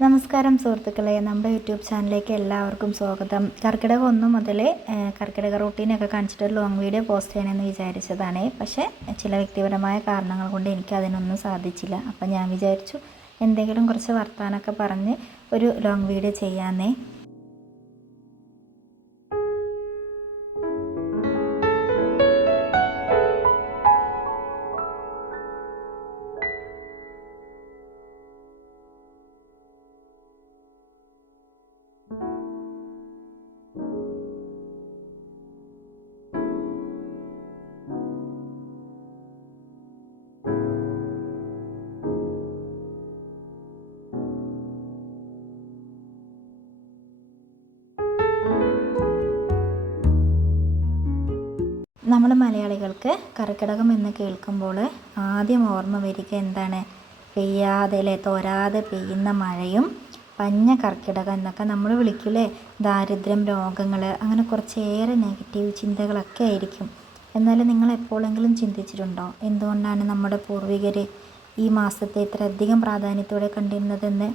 നമസ്കാരം സുഹൃത്തുക്കളെ, നമ്മുടെ യൂട്യൂബ് ചാനലിലേക്ക് എല്ലാവർക്കും സ്വാഗതം. കർക്കിടകം 1 മുതൽ കർക്കിടക റൂട്ടീനൊക്കെ കാണിച്ചിട്ട് ഒരു ലോങ് വീഡിയോ പോസ്റ്റ് ചെയ്യണമെന്ന് വിചാരിച്ചതാണ്. പക്ഷേ ചില വ്യക്തിപരമായ കാരണങ്ങൾ കൊണ്ട് എനിക്ക് അതിനൊന്നും സാധിച്ചില്ല. അപ്പം ഞാൻ വിചാരിച്ചു എന്തെങ്കിലും കുറച്ച് വർത്താനമൊക്കെ പറഞ്ഞ് ഒരു ലോങ് വീഡിയോ ചെയ്യാമെന്നേ. നമ്മൾ മലയാളികൾക്ക് കർക്കിടകം എന്ന് കേൾക്കുമ്പോൾ ആദ്യം ഓർമ്മ വരിക എന്താണ്? പെയ്യാതെ തോരാതെ പെയ്യുന്ന മഴയും പഞ്ഞ കർക്കിടകം എന്നൊക്കെ നമ്മൾ വിളിക്കൂലേ. ദാരിദ്ര്യം, രോഗങ്ങൾ, അങ്ങനെ കുറച്ചേറെ നെഗറ്റീവ് ചിന്തകളൊക്കെ ആയിരിക്കും. എന്നാലും നിങ്ങൾ എപ്പോഴെങ്കിലും ചിന്തിച്ചിട്ടുണ്ടോ എന്തുകൊണ്ടാണ് നമ്മുടെ പൂർവികർ ഈ മാസത്തെ ഇത്രയധികം പ്രാധാന്യത്തോടെ കണ്ടിരുന്നതെന്ന്?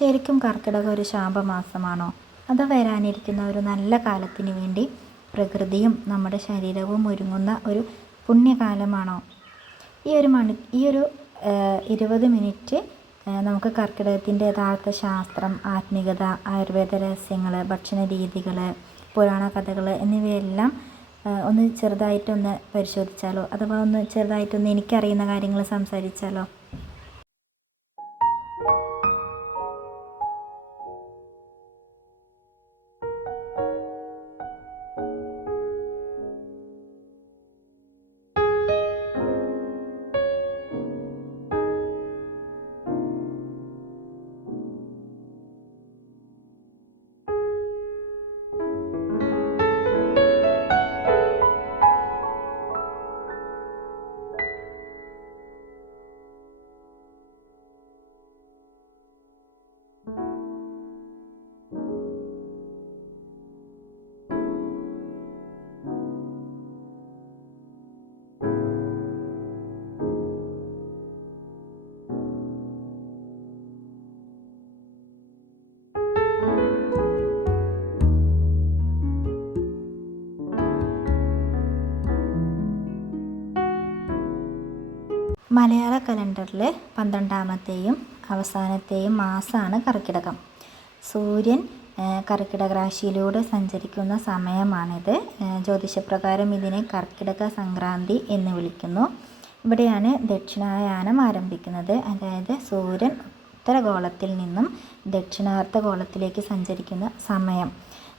ശരിക്കും കർക്കിടകം ഒരു ശാപമാസമാണോ? അതോ വരാനിരിക്കുന്ന ഒരു നല്ല കാലത്തിന് വേണ്ടി പ്രകൃതിയും നമ്മുടെ ശരീരവും ഒരുങ്ങുന്ന ഒരു പുണ്യകാലമാണോ? ഈ ഒരു 20 മിനിറ്റ് നമുക്ക് കർക്കിടകത്തിൻ്റെ യഥാർത്ഥ ശാസ്ത്രം, ആത്മീകത, ആയുർവേദ രഹസ്യങ്ങൾ, ഭക്ഷണ രീതികൾ, പുരാണ കഥകൾ എന്നിവയെല്ലാം ഒന്ന് ചെറുതായിട്ടൊന്ന് പരിശോധിച്ചാലോ? അഥവാ ഒന്ന് ചെറുതായിട്ടൊന്ന് എനിക്കറിയുന്ന കാര്യങ്ങൾ സംസാരിച്ചാലോ? മലയാള കലണ്ടറിൽ 12ാമത്തെയും അവസാനത്തെയും മാസമാണ് കർക്കിടകം. സൂര്യൻ കർക്കിടക രാശിയിലൂടെ സഞ്ചരിക്കുന്ന സമയമാണിത്. ജ്യോതിഷപ്രകാരം ഇതിനെ കർക്കിടക സംക്രാന്തി എന്ന് വിളിക്കുന്നു. ഇവിടെയാണ് ദക്ഷിണായനം ആരംഭിക്കുന്നത്. അതായത് സൂര്യൻ ഉത്തരഗോളത്തിൽ നിന്നും ദക്ഷിണാർദ്ധഗോളത്തിലേക്ക് സഞ്ചരിക്കുന്ന സമയം.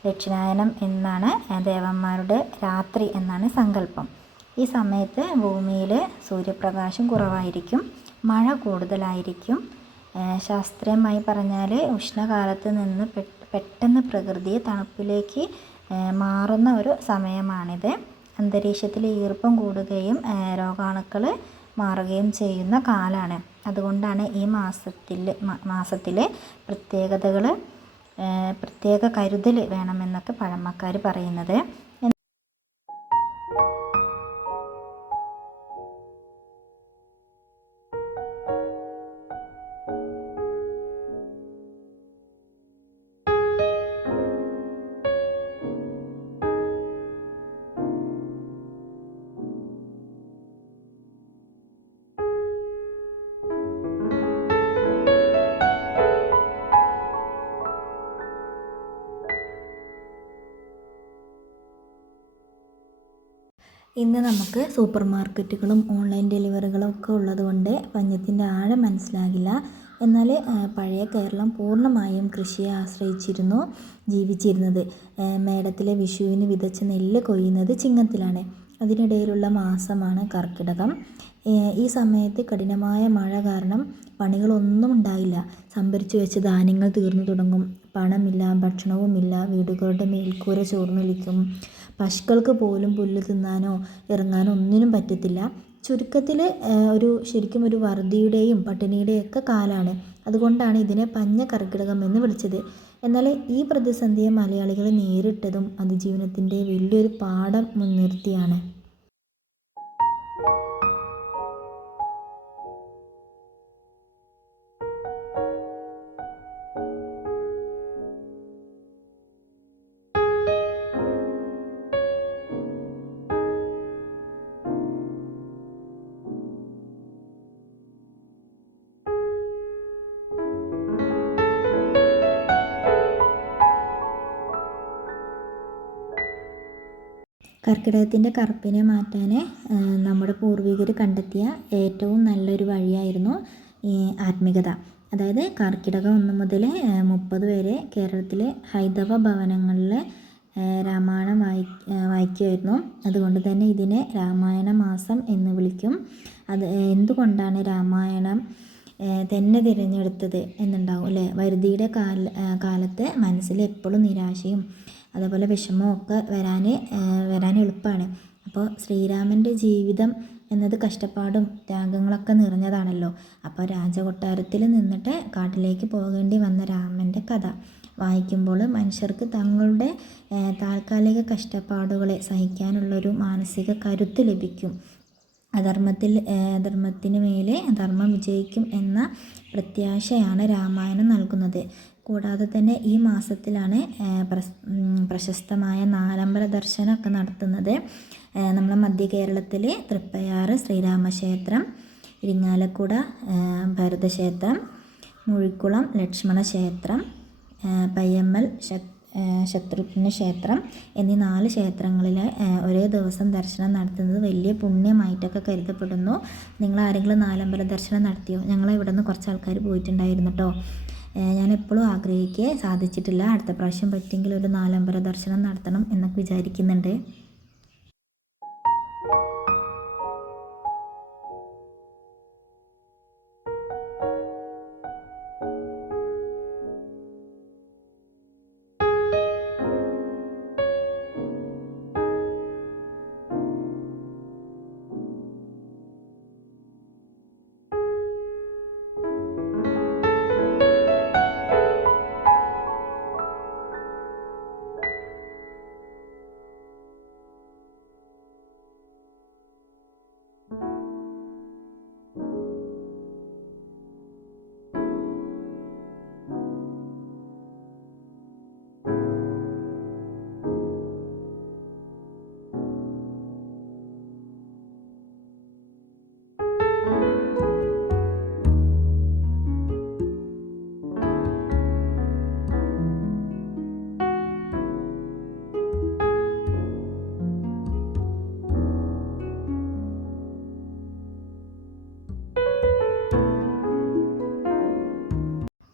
ദക്ഷിണായനം എന്നാണ് ദേവന്മാരുടെ രാത്രി എന്നാണ് സങ്കല്പം. ഈ സമയത്ത് ഭൂമിയിൽ സൂര്യപ്രകാശം കുറവായിരിക്കും, മഴ കൂടുതലായിരിക്കും. ശാസ്ത്രീയമായി പറഞ്ഞാൽ ഉഷ്ണകാലത്ത് നിന്ന് പെട്ടെന്ന് പ്രകൃതിയെ തണുപ്പിലേക്ക് മാറുന്ന ഒരു സമയമാണിത്. അന്തരീക്ഷത്തിൽ ഈർപ്പം കൂടുകയും രോഗാണുക്കൾ മാറുകയും ചെയ്യുന്ന കാലമാണ്. അതുകൊണ്ടാണ് ഈ മാസത്തിൽ പ്രത്യേക കരുതൽ വേണമെന്നൊക്കെ പഴമക്കാർ പറയുന്നത്. ഇന്ന് നമുക്ക് സൂപ്പർ മാർക്കറ്റുകളും ഓൺലൈൻ ഡെലിവറികളും ഒക്കെ ഉള്ളതുകൊണ്ട് പഞ്ഞത്തിൻ്റെ ആഴം മനസ്സിലാകില്ല. എന്നാൽ പഴയ കേരളം പൂർണ്ണമായും കൃഷിയെ ആശ്രയിച്ചിരുന്നു ജീവിച്ചിരുന്നത്. മേടത്തിലെ വിഷുവിന് വിതച്ച നെല്ല് കൊയ്യുന്നത് ചിങ്ങത്തിലാണ്. അതിനിടയിലുള്ള മാസമാണ് കർക്കിടകം. ഈ സമയത്ത് കഠിനമായ മഴ കാരണം പണികളൊന്നും ഉണ്ടായില്ല. സംഭരിച്ചു വെച്ച ധാന്യങ്ങൾ തീർന്നു തുടങ്ങും. പണമില്ല, ഭക്ഷണവുമില്ല, വീടുകളുടെ മേൽക്കൂര ചോർന്നൊലിക്കും. പശുക്കൾക്ക് പോലും പുല്ല് തിന്നാനോ ഇറങ്ങാനോ ഒന്നിനും പറ്റത്തില്ല. ചുരുക്കത്തിൽ ശരിക്കും ഒരു വറുതിയുടെയും പട്ടിണിയുടെയും ഒക്കെ കാലമാണ്. അതുകൊണ്ടാണ് ഇതിനെ പഞ്ഞ കർക്കിടകം എന്ന് വിളിച്ചത്. എന്നാൽ ഈ പ്രതിസന്ധിയെ മലയാളികൾ നേരിട്ടതും അതിജീവനത്തിൻ്റെ വലിയൊരു പാഠം മുൻനിർത്തിയാണ്. കർക്കിടകത്തിൻ്റെ കറുപ്പിനെ മാറ്റാൻ നമ്മുടെ പൂർവികർ കണ്ടെത്തിയ ഏറ്റവും നല്ലൊരു വഴിയായിരുന്നു ഈ ആത്മീകത. അതായത് കർക്കിടകം 1 മുതൽ 30 വരെ കേരളത്തിലെ ഹൈന്ദവ ഭവനങ്ങളിൽ രാമായണം വായിക്കുമായിരുന്നു. അതുകൊണ്ട് തന്നെ ഇതിനെ രാമായണ മാസം എന്ന് വിളിക്കും. അത് എന്തുകൊണ്ടാണ് രാമായണം തന്നെ തിരഞ്ഞെടുത്തത് എന്നുണ്ടാവും അല്ലേ. വരുതിയുടെ കാലത്ത് മനസ്സിൽ എപ്പോഴും നിരാശയും അതുപോലെ വിഷമവും ഒക്കെ വരാൻ എളുപ്പമാണ്. അപ്പോൾ ശ്രീരാമൻ്റെ ജീവിതം എന്നത് കഷ്ടപ്പാടും ത്യാഗങ്ങളൊക്കെ നിറഞ്ഞതാണല്ലോ. അപ്പോൾ രാജകൊട്ടാരത്തിൽ നിന്നിട്ട് കാട്ടിലേക്ക് പോകേണ്ടി വന്ന രാമൻ്റെ കഥ വായിക്കുമ്പോൾ മനുഷ്യർക്ക് തങ്ങളുടെ താൽക്കാലിക കഷ്ടപ്പാടുകളെ സഹിക്കാനുള്ളൊരു മാനസിക കരുത്ത് ലഭിക്കും. അധർമ്മത്തിന് മേലെ ധർമ്മം വിജയിക്കും എന്ന പ്രത്യാശയാണ് രാമായണം നൽകുന്നത്. കൂടാതെ തന്നെ ഈ മാസത്തിലാണ് പ്രശസ്തമായ നാലമ്പല ദർശനമൊക്കെ നടത്തുന്നത്. നമ്മുടെ മധ്യ കേരളത്തിൽ തൃപ്പയാർ ശ്രീരാമക്ഷേത്രം, ഇരിങ്ങാലക്കുട ഭരതക്ഷേത്രം, മുഴിക്കുളം ലക്ഷ്മണ ക്ഷേത്രം, പയ്യമ്മൽ ശത്രുഘ്ന ക്ഷേത്രം എന്നീ 4 ക്ഷേത്രങ്ങളിൽ ഒരേ ദിവസം ദർശനം നടത്തുന്നത് വലിയ പുണ്യമായിട്ടൊക്കെ കരുതപ്പെടുന്നു. നിങ്ങൾ ആരെങ്കിലും നാലമ്പല ദർശനം നടത്തിയോ? ഇവിടെ നിന്ന് കുറച്ച് ആൾക്കാർ പോയിട്ടുണ്ടായിരുന്നു കേട്ടോ. ഞാൻ എപ്പോഴും ആഗ്രഹിക്കുക, സാധിച്ചിട്ടില്ല. അടുത്ത പ്രാവശ്യം പറ്റിയെങ്കിൽ ഒരു നാലമ്പല ദർശനം നടത്തണം എന്നൊക്കെ വിചാരിക്കുന്നുണ്ട്.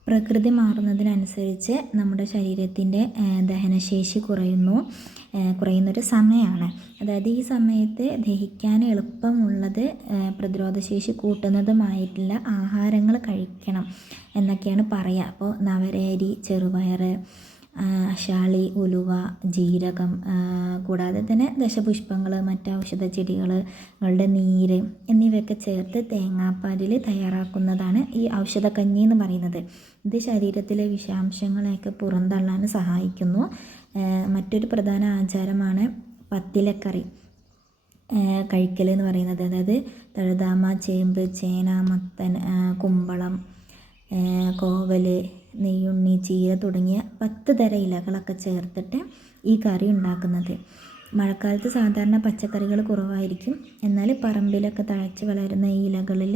പ്രകൃതി മാറുന്നതിനനുസരിച്ച് നമ്മുടെ ശരീരത്തിൻ്റെ ദഹനശേഷി കുറയുന്നൊരു സമയമാണ്. അതായത് ഈ സമയത്ത് ദഹിക്കാൻ എളുപ്പമുള്ളത് പ്രതിരോധശേഷി കൂട്ടുന്നതുമായിട്ടുള്ള ആഹാരങ്ങൾ കഴിക്കണം എന്നൊക്കെയാണ് പറയുക. അപ്പോൾ നവരയരി, ചെറുപയർ, ശാളി, ഉലുവ, ജീരകം, കൂടാതെ തന്നെ ദശപുഷ്പങ്ങൾ, മറ്റ് ഔഷധ ചെടികളുടെ നീര് എന്നിവയൊക്കെ ചേർത്ത് തേങ്ങാപ്പാലിൽ തയ്യാറാക്കുന്നതാണ് ഈ ഔഷധക്കഞ്ഞി എന്ന് പറയുന്നത്. ഇത് ശരീരത്തിലെ വിഷാംശങ്ങളെയൊക്കെ പുറന്തള്ളാൻ സഹായിക്കുന്നു. മറ്റൊരു പ്രധാന ആചാരമാണ് പത്തിലക്കറി കഴിക്കൽ എന്ന് പറയുന്നത്. അതായത് തഴുതാമ, ചേമ്പ്, ചേന, മത്തൻ, കുമ്പളം, കോവൽ, നെയ്യുണ്ണി, ചീര തുടങ്ങിയ 10 തരം ഇലകളൊക്കെ ചേർത്തിട്ട് ഈ കറി ഉണ്ടാക്കുന്നത്. മഴക്കാലത്ത് സാധാരണ പച്ചക്കറികൾ കുറവായിരിക്കും. എന്നാൽ പറമ്പിലൊക്കെ തഴച്ച് വളരുന്ന ഈ ഇലകളിൽ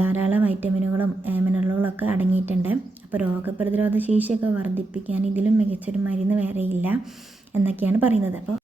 ധാരാളം വൈറ്റമിനുകളും മിനറലുകളൊക്കെ അടങ്ങിയിട്ടുണ്ട്. അപ്പോൾ രോഗപ്രതിരോധ ശേഷിയൊക്കെ വർദ്ധിപ്പിക്കാൻ ഇതിലും മികച്ചൊരു മരുന്ന് വേറെയില്ല എന്നൊക്കെയാണ് പറയുന്നത്. അപ്പോൾ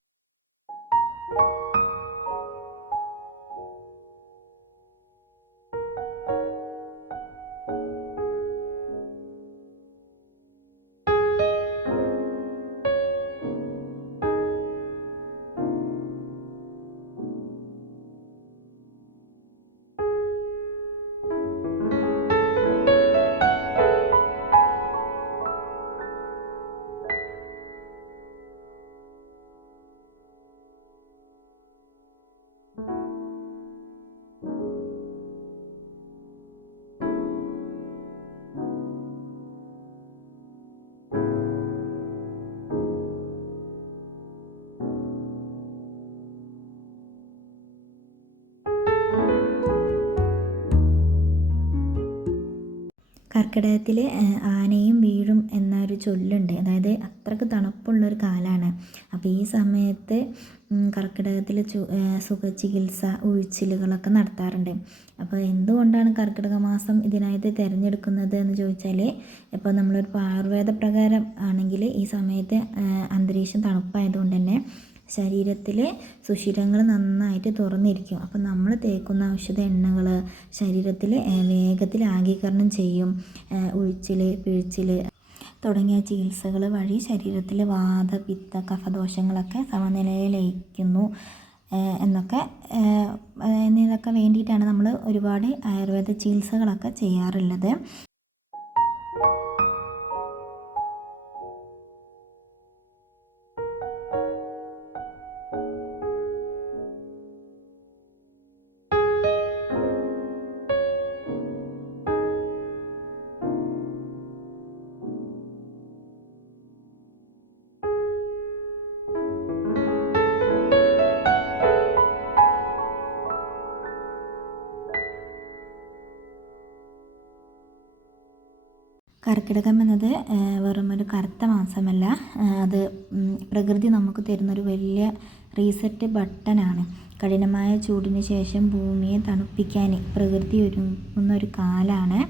കർക്കിടകത്തിൽ ആനയും വീഴും എന്നൊരു ചൊല്ലുണ്ട്. അതായത് അത്രയ്ക്ക് തണുപ്പുള്ളൊരു കാലമാണ്. അപ്പോൾ ഈ സമയത്ത് കർക്കിടകത്തിൽ സുഖചികിത്സ, ഉഴിച്ചിലുകളൊക്കെ നടത്താറുണ്ട്. അപ്പോൾ എന്തുകൊണ്ടാണ് കർക്കിടക മാസം ഇതിനായിട്ട് തിരഞ്ഞെടുക്കുന്നത് എന്ന് ചോദിച്ചാൽ, ഇപ്പോൾ നമ്മളൊരു ആയുർവേദ പ്രകാരം ആണെങ്കിൽ ഈ സമയത്ത് അന്തരീക്ഷം തണുപ്പായതുകൊണ്ട് തന്നെ ശരീരത്തിലെ സുഷിരങ്ങൾ നന്നായിട്ട് തുറന്നിരിക്കും. അപ്പോൾ നമ്മൾ തേക്കുന്ന ഔഷധ എണ്ണകൾ ശരീരത്തിൽ വേഗത്തിൽ ആഗീകരണം ചെയ്യും. ഉഴിച്ചിൽ, പിഴിച്ചിൽ തുടങ്ങിയ ചികിത്സകൾ വഴി ശരീരത്തിലെ വാത, പിത്ത, കഫദോഷങ്ങളൊക്കെ സമനിലയിൽ ലയിക്കുന്നു എന്നൊക്കെ എന്നതൊക്കെ വേണ്ടിയിട്ടാണ് നമ്മൾ ഒരുപാട് ആയുർവേദ ചികിത്സകളൊക്കെ ചെയ്യാറുള്ളത്. കർക്കിടകം എന്നത് വെറുമൊരു കറുത്ത മാസമല്ല, അത് പ്രകൃതി നമുക്ക് തരുന്നൊരു വലിയ റീസെറ്റ് ബട്ടനാണ്. കഠിനമായ ചൂടിന് ശേഷം ഭൂമിയെ തണുപ്പിക്കാൻ പ്രകൃതി ഒരുങ്ങുന്ന ഒരു കാലമാണ്.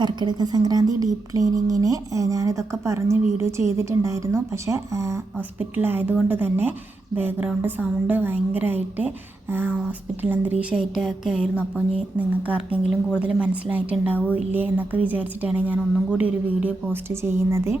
കർക്കിടക സംക്രാന്തി ഡീപ്പ് ക്ലീനിങ്ങിന് ഞാനിതൊക്കെ പറഞ്ഞ് വീഡിയോ ചെയ്തിട്ടുണ്ടായിരുന്നു. പക്ഷേ ഹോസ്പിറ്റലായതുകൊണ്ട് തന്നെ ബാക്ക്ഗ്രൗണ്ട് സൗണ്ട് ഭയങ്കരമായിട്ട് ഹോസ്പിറ്റൽ അന്തരീക്ഷമായിട്ടൊക്കെ ആയിരുന്നു. അപ്പോൾ ഇനി നിങ്ങൾക്ക് ആർക്കെങ്കിലും കൂടുതൽ മനസ്സിലായിട്ടുണ്ടാവുമോ ഇല്ലേ എന്നൊക്കെ വിചാരിച്ചിട്ടാണ് ഞാൻ ഒന്നും കൂടി ഒരു വീഡിയോ പോസ്റ്റ് ചെയ്യുന്നത്.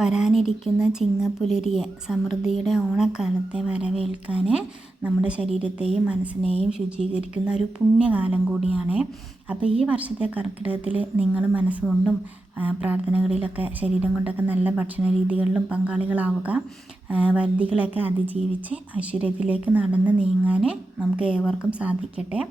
വരാനിരിക്കുന്ന ചിങ്ങപ്പുലരിയെ, സമൃദ്ധിയുടെ ഓണക്കാലത്തെ വരവേൽക്കാൻ നമ്മുടെ ശരീരത്തെയും മനസ്സിനെയും ശുചീകരിക്കുന്ന ഒരു പുണ്യകാലം കൂടിയാണ്. അപ്പോൾ ഈ വർഷത്തെ കർക്കിടകത്തിൽ നിങ്ങൾ മനസ്സുകൊണ്ടും പ്രാർത്ഥനകളിലൊക്കെ ശരീരം കൊണ്ടൊക്കെ നല്ല ഭക്ഷണ രീതികളിലും പങ്കാളികളാവുക. വരുതികളൊക്കെ അതിജീവിച്ച് ഐശ്വര്യത്തിലേക്ക് നടന്ന് നീങ്ങാൻ നമുക്ക് ഏവർക്കും സാധിക്കട്ടെ.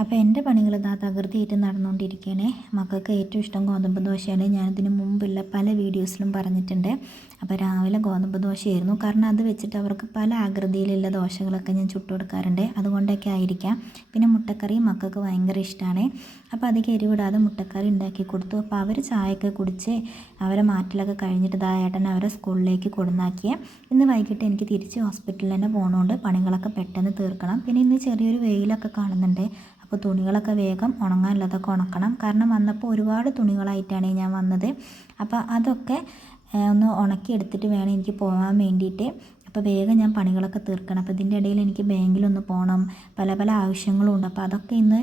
അപ്പോൾ എൻ്റെ പണികൾ ഇതാ തകൃതിയായിട്ട് നടന്നുകൊണ്ടിരിക്കുകയാണ്. മക്കൾക്ക് ഏറ്റവും ഇഷ്ടം ഗോതമ്പ് ദോശയാണ്. ഞാനിതിന് മുമ്പുള്ള പല വീഡിയോസിലും പറഞ്ഞിട്ടുണ്ട്. അപ്പോൾ രാവിലെ ഗോതമ്പ് ദോശയായിരുന്നു. കാരണം അത് വെച്ചിട്ട് അവർക്ക് പല ആകൃതിയിലുള്ള ദോശകളൊക്കെ ഞാൻ ചുട്ടു കൊടുക്കാറുണ്ട്. അതുകൊണ്ടൊക്കെ ആയിരിക്കാം. പിന്നെ മുട്ടക്കറി മക്കൾക്ക് ഭയങ്കര ഇഷ്ടമാണ്. അപ്പോൾ അധികം എരിവിടാതെ മുട്ടക്കറി ഉണ്ടാക്കി കൊടുത്തു. അപ്പോൾ അവർ ചായയൊക്കെ കുടിച്ച് അവരെ മാറ്റലൊക്കെ കഴിഞ്ഞിട്ട് ഇതാ ഏട്ടൻ അവരെ സ്കൂളിലേക്ക് കൊടുന്നാക്കിയ. ഇന്ന് വൈകിട്ട് എനിക്ക് തിരിച്ച് ഹോസ്പിറ്റലിൽ തന്നെ പോകണോണ്ട് പണികളൊക്കെ പെട്ടെന്ന് തീർക്കണം. പിന്നെ ഇന്ന് ചെറിയൊരു വെയിലൊക്കെ കാണുന്നുണ്ട്. അപ്പോൾ തുണികളൊക്കെ വേഗം ഉണങ്ങാനുള്ളതൊക്കെ ഉണക്കണം. കാരണം വന്നപ്പോൾ ഒരുപാട് തുണികളായിട്ടാണ് ഞാൻ വന്നത്. അപ്പോൾ അതൊക്കെ ഒന്ന് ഉണക്കിയെടുത്തിട്ട് വേണം എനിക്ക് പോകാൻ വേണ്ടിയിട്ട്. അപ്പോൾ വേഗം ഞാൻ പണികളൊക്കെ തീർക്കണം. അപ്പോൾ ഇതിൻ്റെ ഇടയിൽ എനിക്ക് ബാങ്കിലൊന്ന് പോകണം, പല പല ആവശ്യങ്ങളും ഉണ്ട്. അപ്പോൾ അതൊക്കെ ഇന്ന്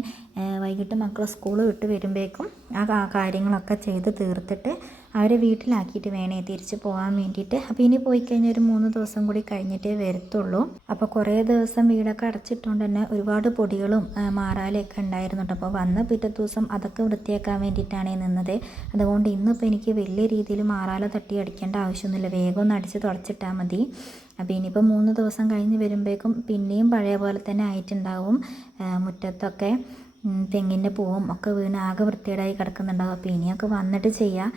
വൈകിട്ട് മക്കൾ സ്കൂൾ വിട്ട് വരുമ്പോഴേക്കും ആ കാര്യങ്ങളൊക്കെ ചെയ്ത് തീർത്തിട്ട് അവരെ വീട്ടിലാക്കിയിട്ട് വേണേ തിരിച്ച് പോകാൻ വേണ്ടിയിട്ട്. അപ്പോൾ ഇനി പോയി കഴിഞ്ഞാൽ ഒരു 3 ദിവസം കൂടി കഴിഞ്ഞിട്ടേ വരത്തുള്ളൂ. അപ്പോൾ കുറേ ദിവസം വീടൊക്കെ അടച്ചിട്ടുകൊണ്ട് തന്നെ ഒരുപാട് പൊടികളും മാറാലയൊക്കെ ഉണ്ടായിരുന്നു കേട്ടോ. അപ്പോൾ വന്ന പിറ്റേ ദിവസം അതൊക്കെ വൃത്തിയാക്കാൻ വേണ്ടിയിട്ടാണ് നിന്നത്. അതുകൊണ്ട് ഇന്നിപ്പോൾ എനിക്ക് വലിയ രീതിയിൽ മാറാല തട്ടി അടിക്കേണ്ട ആവശ്യമൊന്നുമില്ല, വേഗം ഒന്ന് അടിച്ച് തുടച്ചിട്ടാൽ മതി. അപ്പോൾ ഇനിയിപ്പോൾ 3 ദിവസം കഴിഞ്ഞ് വരുമ്പോഴേക്കും പിന്നെയും പഴയ പോലെ തന്നെ ആയിട്ടുണ്ടാവും. മുറ്റത്തൊക്കെ തെങ്ങിൻ്റെ പൂവും ഒക്കെ വീണ് ആകെ വൃത്തികേടായി കിടക്കുന്നുണ്ടാവും. അപ്പോൾ ഇനിയൊക്കെ വന്നിട്ട് ചെയ്യാം.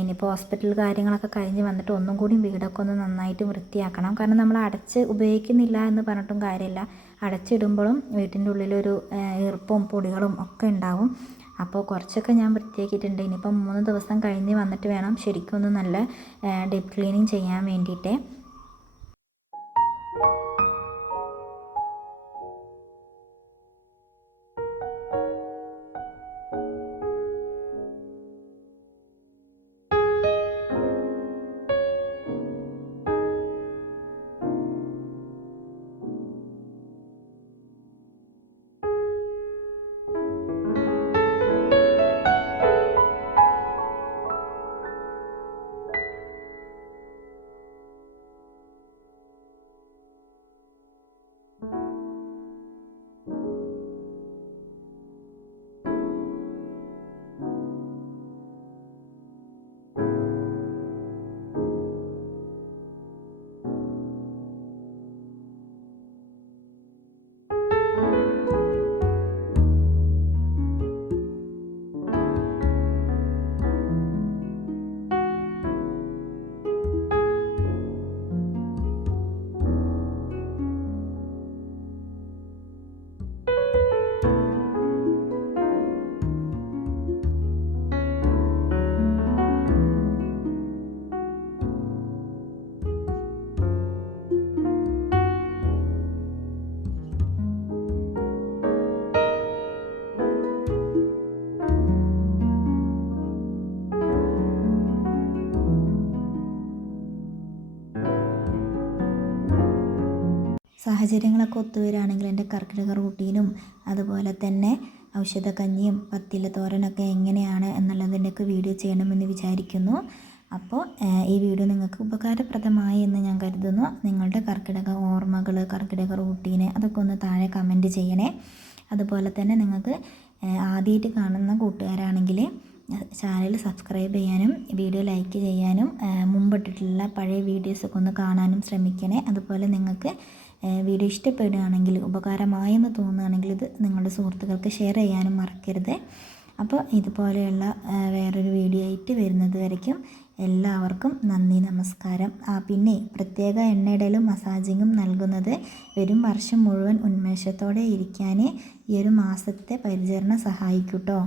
ഇനിയിപ്പോൾ ഹോസ്പിറ്റൽ കാര്യങ്ങളൊക്കെ കഴിഞ്ഞ് വന്നിട്ട് ഒന്നും കൂടി വീടൊക്കെ ഒന്ന് നന്നായിട്ട് വൃത്തിയാക്കണം. കാരണം നമ്മൾ അടച്ച് ഉപയോഗിക്കുന്നില്ല എന്ന് പറഞ്ഞിട്ടും കാര്യമില്ല, അടച്ചിടുമ്പോഴും വീട്ടിൻ്റെ ഉള്ളിലൊരു ഈർപ്പവും പൊടികളും ഒക്കെ ഉണ്ടാവും. അപ്പോൾ കുറച്ചൊക്കെ ഞാൻ വൃത്തിയാക്കിയിട്ടുണ്ട്. ഇനിയിപ്പോൾ 3 ദിവസം കഴിഞ്ഞ് വന്നിട്ട് വേണം ശരിക്കും ഒന്ന് നല്ല ഡീപ്പ് ക്ലീനിങ് ചെയ്യാൻ വേണ്ടിയിട്ട്. സാഹചര്യങ്ങളൊക്കെ ഒത്തുവരികയാണെങ്കിൽ എൻ്റെ കർക്കിടക റൂട്ടീനും അതുപോലെ തന്നെ ഔഷധക്കഞ്ഞിയും പത്തില തോരനൊക്കെ എങ്ങനെയാണ് എന്നുള്ളതിൻ്റെയൊക്കെ വീഡിയോ ചെയ്യണമെന്ന് വിചാരിക്കുന്നു. അപ്പോൾ ഈ വീഡിയോ നിങ്ങൾക്ക് ഉപകാരപ്രദമായി എന്ന് ഞാൻ കരുതുന്നു. നിങ്ങളുടെ കർക്കിടക ഓർമ്മകൾ, കർക്കിടക റൂട്ടീന് അതൊക്കെ ഒന്ന് താഴെ കമൻറ്റ് ചെയ്യണേ. അതുപോലെ തന്നെ നിങ്ങൾക്ക് ആദ്യമായിട്ട് കാണുന്ന കൂട്ടുകാരാണെങ്കിൽ ചാനൽ സബ്സ്ക്രൈബ് ചെയ്യാനും വീഡിയോ ലൈക്ക് ചെയ്യാനും മുമ്പിട്ടിട്ടുള്ള പഴയ വീഡിയോസൊക്കെ ഒന്ന് കാണാനും ശ്രമിക്കണേ. അതുപോലെ നിങ്ങൾക്ക് വീഡിയോ ഇഷ്ടപ്പെടുകയാണെങ്കിൽ, ഉപകാരമായെന്ന് തോന്നുകയാണെങ്കിൽ ഇത് നിങ്ങളുടെ സുഹൃത്തുക്കൾക്ക് ഷെയർ ചെയ്യാനും മറക്കരുത്. അപ്പോൾ ഇതുപോലെയുള്ള വേറൊരു വീഡിയോ ആയിട്ട് വരുന്നത് വരയ്ക്കും എല്ലാവർക്കും നന്ദി, നമസ്കാരം. പിന്നെ പ്രത്യേക എണ്ണയിടലും മസാജിങ്ങും നൽകുന്നത് വരും വർഷം മുഴുവൻ ഉന്മേഷത്തോടെ ഇരിക്കാൻ ഈ ഒരു മാസത്തെ പരിചരണം സഹായിക്കും കേട്ടോ.